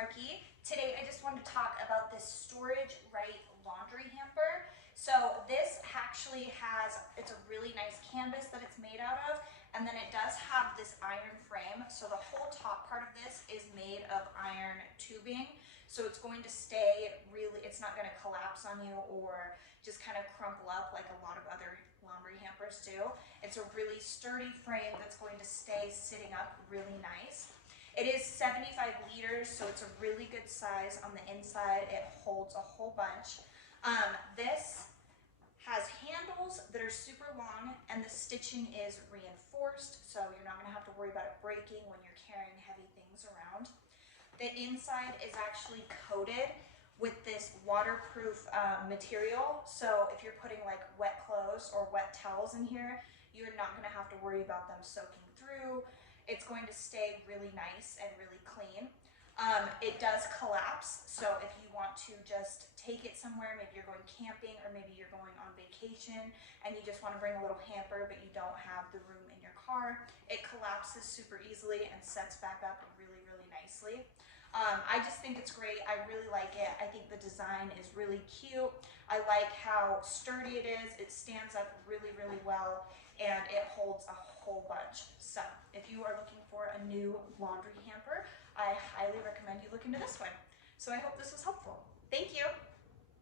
Marky. Today I just wanted to talk about this StorageRight laundry hamper. So this actually has, it's a really nice canvas that it's made out of, and then it does have this iron frame. So the whole top part of this is made of iron tubing. So it's going to stay really, it's not going to collapse on you or just kind of crumple up like a lot of other laundry hampers do. It's a really sturdy frame that's going to stay sitting up really nice. It is 75 liters, so it's a really good size on the inside. It holds a whole bunch. This has handles that are super long, and the stitching is reinforced, so you're not going to have to worry about it breaking when you're carrying heavy things around. The inside is actually coated with this waterproof material, so if you're putting like wet clothes or wet towels in here, you're not going to have to worry about them soaking through. It's going to stay really nice and really clean. It does collapse, so if you want to just take it somewhere, maybe you're going camping or maybe you're going on vacation and you just want to bring a little hamper but you don't have the room in your car, it collapses super easily and sets back up really, really nicely. I just think it's great. I really like it. I think the design is really cute. I like how sturdy it is. It stands up really, really well, and it holds a whole bunch. So if you are looking for a new laundry hamper, I highly recommend you look into this one. So I hope this was helpful. Thank you.